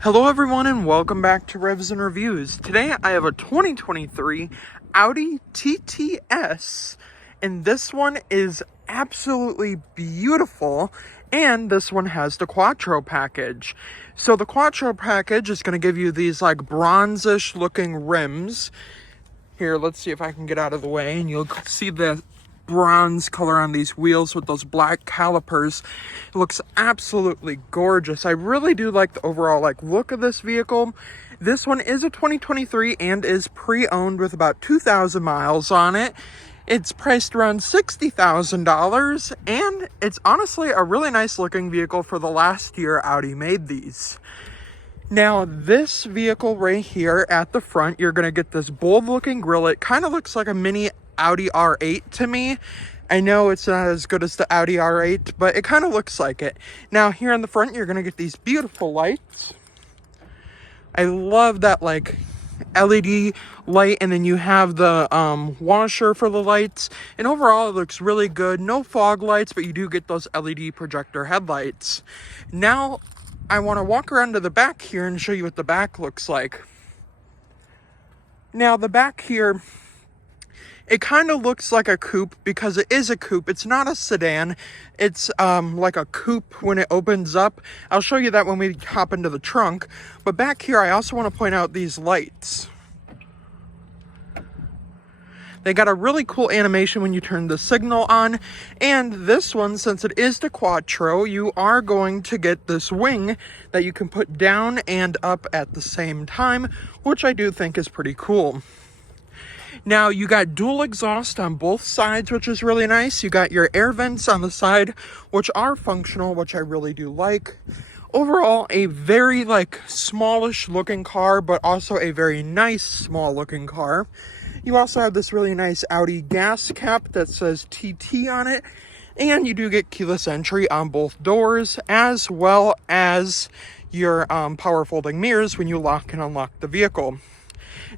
Hello everyone and welcome back to Revs and Reviews. Today I have a 2023 Audi TTS and this one is absolutely beautiful, and this one has the Quattro package. So the Quattro package is going to give you these like bronzish looking rims. Here, let's see if I can get out of the way and you'll see the bronze color on these wheels with those black calipers. It looks absolutely gorgeous. I really do like the overall look of this vehicle. This one is a 2023 and is pre-owned with about 2,000 miles on it. It's priced around $60,000 and it's honestly a really nice looking vehicle for the last year Audi made these. Now, this vehicle right here at the front, you're going to get this bold looking grille. It kind of looks like a mini Audi R8 to me. I know it's not as good as the Audi R8, but it kind of looks like it. Now, here in the front, you're going to get these beautiful lights. I love that LED light, and then you have the washer for the lights, and overall it looks really good. No fog lights, but you do get those LED projector headlights. Now I want to walk around to the back here and show you what the back looks like. Now the back here, it kind of looks like a coupe because it is a coupe. It's not a sedan. It's like a coupe when it opens up. I'll show you that when we hop into the trunk. But back here, I also want to point out these lights. They got a really cool animation when you turn the signal on. And this one, since it is the Quattro, you are going to get this wing that you can put down and up at the same time, which I do think is pretty cool. Now, you got dual exhaust on both sides, which is really nice. You got your air vents on the side, which are functional, which I really do like. Overall, a very smallish looking car, but also a very nice small looking car. You also have this really nice Audi gas cap that says TT on it, and you do get keyless entry on both doors, as well as your power folding mirrors when you lock and unlock the vehicle.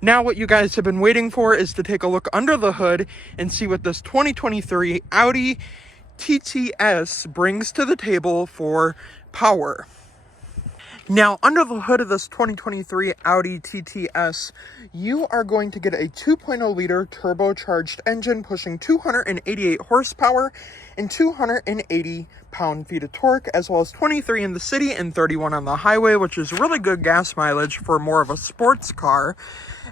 Now what you guys have been waiting for is to take a look under the hood and see what this 2023 Audi TTS brings to the table for power. Now, under the hood of this 2023 Audi TTS, you are going to get a 2.0 liter turbocharged engine pushing 288 horsepower and 280 pound-feet of torque, as well as 23 in the city and 31 on the highway, which is really good gas mileage for more of a sports car.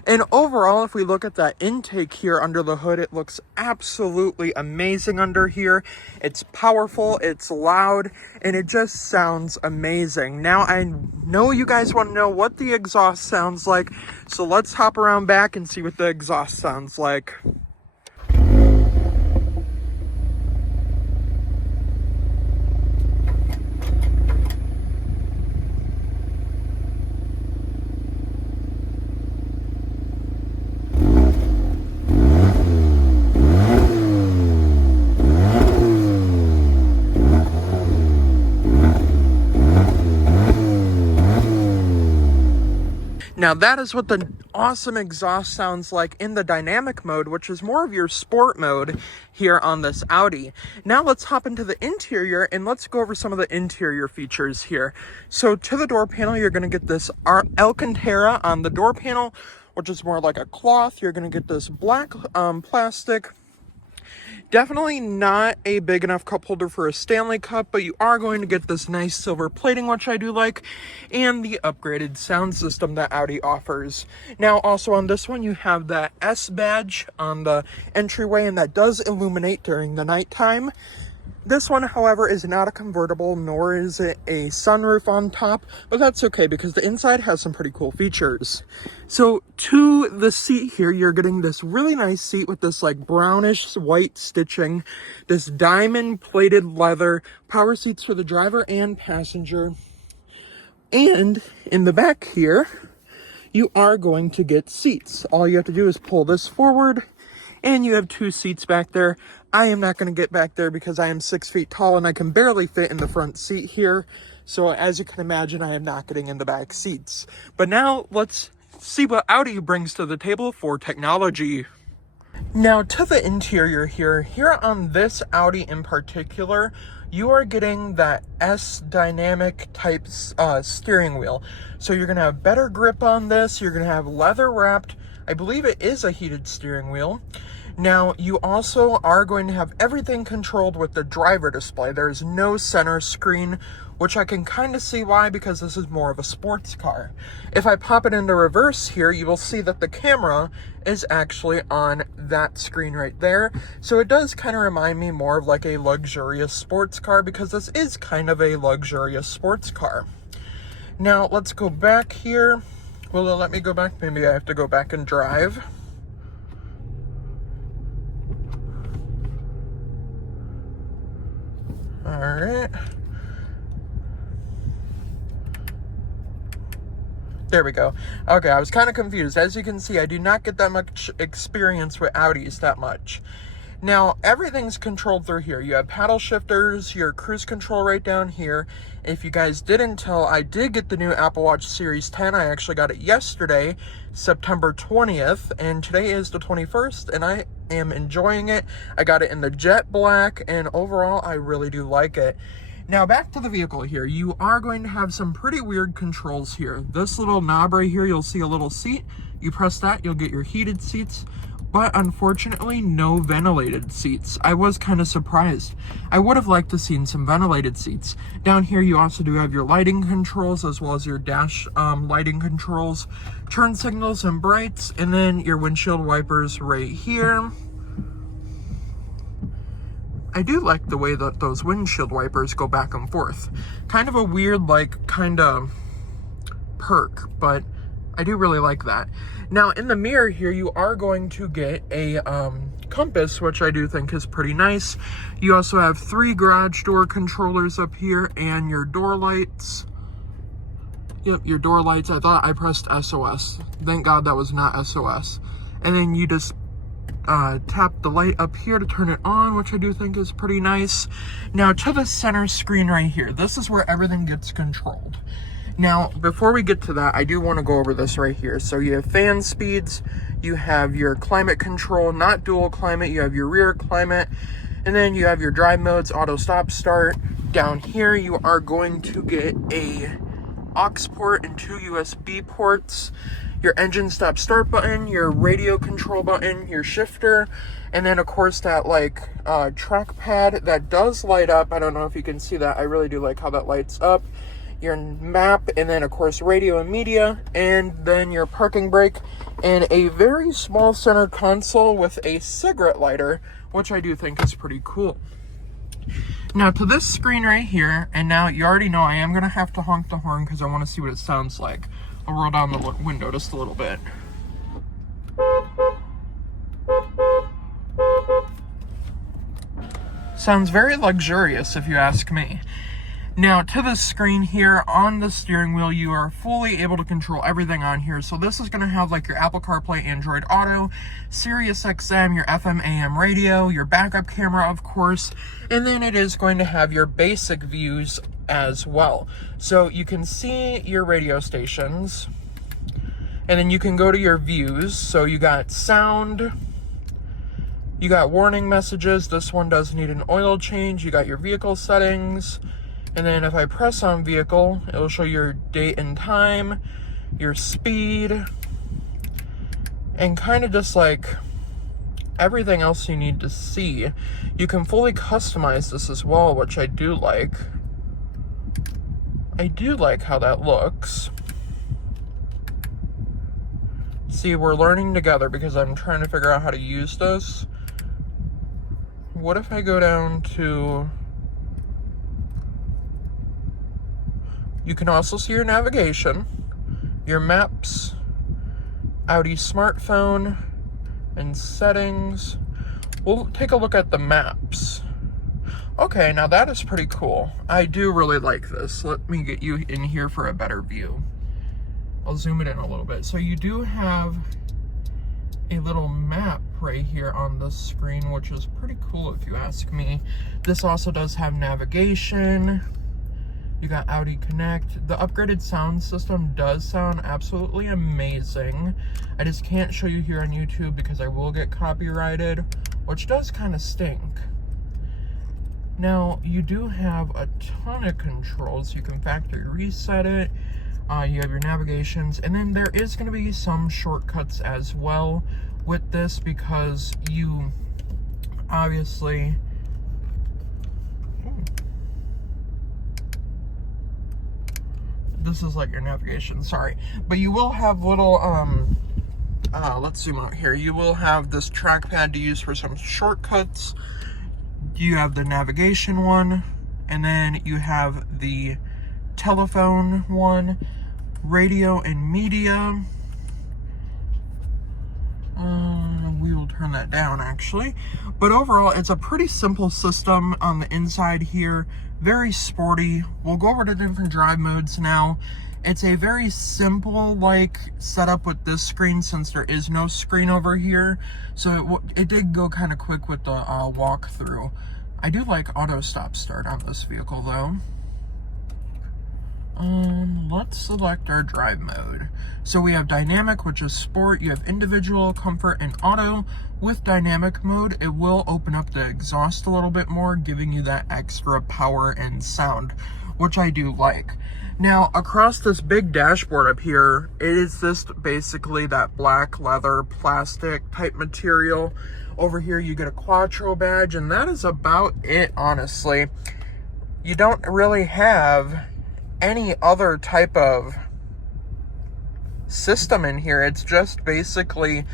And overall, if we look at that intake here under the hood, it looks absolutely amazing under here. It's powerful, it's loud, and it just sounds amazing. Now, I know you guys want to know what the exhaust sounds like, so let's hop around back and see what the exhaust sounds like. Now that is what the awesome exhaust sounds like in the dynamic mode, which is more of your sport mode here on this Audi. Now let's hop into the interior and let's go over some of the interior features here. So to the door panel, you're going to get this Alcantara on the door panel, which is more like a cloth. You're going to get this black plastic. Definitely not a big enough cup holder for a Stanley Cup, but you are going to get this nice silver plating, which I do like, and the upgraded sound system that Audi offers. Now, also on this one, you have that S badge on the entryway, and that does illuminate during the nighttime. This one, however, is not a convertible, nor is it a sunroof on top, but that's okay because the inside has some pretty cool features. So to the seat here, you're getting this really nice seat with this brownish white stitching, this diamond plated leather, power seats for the driver and passenger. And in the back here, you are going to get seats. All you have to do is pull this forward, and you have two seats back there. I am not going to get back there because I am 6 feet tall and I can barely fit in the front seat here. So as you can imagine, I am not getting in the back seats. But now let's see what Audi brings to the table for technology. Now to the interior here on this Audi in particular, you are getting that S dynamic type steering wheel. So you're gonna have better grip on this, you're gonna have leather wrapped, I believe it is a heated steering wheel. Now you also are going to have everything controlled with the driver display. There is no center screen, which I can kind of see why, because this is more of a sports car. If I pop it into reverse here, you will see that the camera is actually on that screen right there. So it does kind of remind me more of like a luxurious sports car, because this is kind of a luxurious sports car. Now let's go back here. Will it let me go back? Maybe I have to go back and drive. All right. There we go. Okay, I was kind of confused. As you can see, I do not get that much experience with Audis that much. Now, everything's controlled through here. You have paddle shifters, your cruise control right down here. If you guys didn't tell, I did get the new Apple Watch Series 10. I actually got it yesterday, September 20th, and today is the 21st, and I am enjoying it. I got it in the jet black, and overall, I really do like it. Now, back to the vehicle here. You are going to have some pretty weird controls here. This little knob right here, you'll see a little seat. You press that, you'll get your heated seats. But unfortunately, no ventilated seats. I was kind of surprised. I would have liked to have seen some ventilated seats. Down here, you also do have your lighting controls, as well as your dash lighting controls, turn signals and brights, and then your windshield wipers right here. I do like the way that those windshield wipers go back and forth. Kind of a weird, like, kind of perk, but I do really like that. Now, in the mirror here, you are going to get a compass, which I do think is pretty nice. You also have 3 garage door controllers up here and your door lights. Yep, your door lights. I thought I pressed SOS. Thank God that was not SOS. And then you just tap the light up here to turn it on, which I do think is pretty nice. Now, to the center screen right here, this is where everything gets controlled. Now, before we get to that, I do want to go over this right here. So you have fan speeds, you have your climate control, not dual climate, you have your rear climate, and then you have your drive modes, auto stop start. Down here, you are going to get a aux port and 2 USB ports, your engine stop start button, your radio control button, your shifter, and then of course that like trackpad that does light up. I don't know if you can see that. I really do like how that lights up. Your map, and then of course radio and media, and then your parking brake, and a very small center console with a cigarette lighter, which I do think is pretty cool. Now to this screen right here, and now you already know I am going to have to honk the horn because I want to see what it sounds like. I'll roll down the window just a little bit. Sounds very luxurious if you ask me. Now, to the screen here on the steering wheel, you are fully able to control everything on here. So this is going to have like your Apple CarPlay, Android Auto, Sirius XM, your FM AM radio, your backup camera, of course, and then it is going to have your basic views as well. So you can see your radio stations, and then you can go to your views. So you got sound, you got warning messages. This one does need an oil change. You got your vehicle settings. And then if I press on vehicle, it'll show your date and time, your speed, and kind of just like everything else you need to see. You can fully customize this as well, which I do like. I do like how that looks. See, we're learning together because I'm trying to figure out how to use this. What if I go down to... You can also see your navigation, your maps, Audi smartphone, and settings. We'll take a look at the maps. Okay, now that is pretty cool. I do really like this. Let me get you in here for a better view. I'll zoom it in a little bit. So you do have a little map right here on the screen, which is pretty cool if you ask me. This also does have navigation. You got Audi Connect. The upgraded sound system does sound absolutely amazing. I just can't show you here on YouTube because I will get copyrighted, which does kind of stink. Now, you do have a ton of controls. You can factory reset it. You have your navigations, and then there is going to be some shortcuts as well with this because you obviously... This is like your navigation, sorry. But you will have little, let's zoom out here. You will have this trackpad to use for some shortcuts. You have the navigation one, and then you have the telephone one, radio and media. We will turn that down actually. But overall, it's a pretty simple system on the inside here. Very sporty. We'll go over to different drive modes now. It's a very simple like setup with this screen since there is no screen over here. So it did go kind of quick with the walkthrough. I do like auto stop start on this vehicle though. Let's select our drive mode. So we have dynamic, which is sport. You have individual, comfort, and auto. With dynamic mode, it will open up the exhaust a little bit more, giving you that extra power and sound, which I do like. Now, across this big dashboard up here, it is just basically that black leather plastic type material. Over here, you get a Quattro badge, and that is about it, honestly. You don't really have any other type of system in here. It's just basically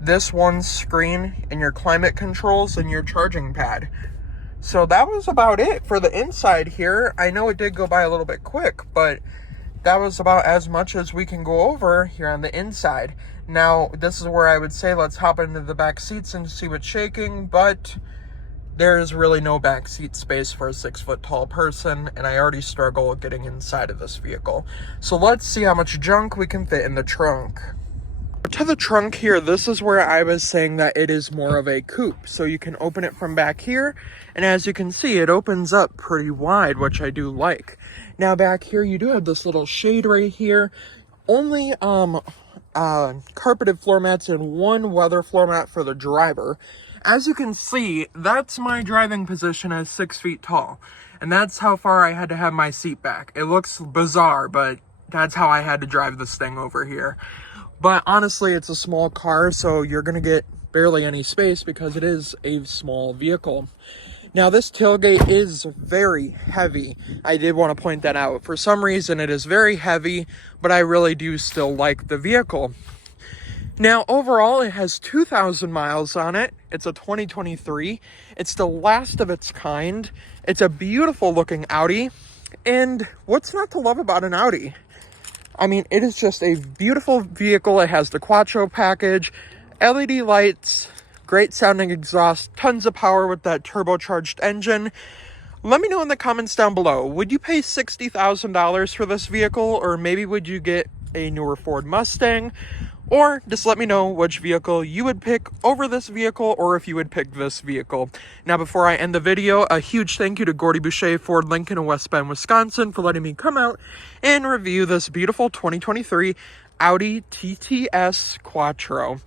this one screen and your climate controls and your charging pad. So that was about it for the inside here. I know it did go by a little bit quick, but that was about as much as we can go over here on the inside. Now, this is where I would say let's hop into the back seats and see what's shaking, but there is really no back seat space for a 6-foot tall person, and I already struggle getting inside of this vehicle. So let's see how much junk we can fit in the trunk. To the trunk here, this is where I was saying that it is more of a coupe. So you can open it from back here, and as you can see, it opens up pretty wide, which I do like. Now back here, you do have this little shade right here. Only carpeted floor mats and one weather floor mat for the driver. As you can see, that's my driving position as 6 feet tall. And that's how far I had to have my seat back. It looks bizarre, but that's how I had to drive this thing over here. But honestly, it's a small car, so you're going to get barely any space because it is a small vehicle. Now, this tailgate is very heavy. I did want to point that out. For some reason, it is very heavy, but I really do still like the vehicle. Now, overall, it has 2,000 miles on it. It's a 2023. It's the last of its kind. It's a beautiful looking Audi. And what's not to love about an Audi? I mean, it is just a beautiful vehicle. It has the Quattro package, LED lights, great sounding exhaust, tons of power with that turbocharged engine. Let me know in the comments down below. Would you pay $60,000 for this vehicle? Or maybe would you get a newer Ford Mustang? Or just let me know which vehicle you would pick over this vehicle, or if you would pick this vehicle. Now, before I end the video, a huge thank you to Gordie Boucher, Ford Lincoln in West Bend, Wisconsin, for letting me come out and review this beautiful 2023 Audi TTS Quattro.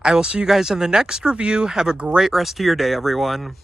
I will see you guys in the next review. Have a great rest of your day, everyone.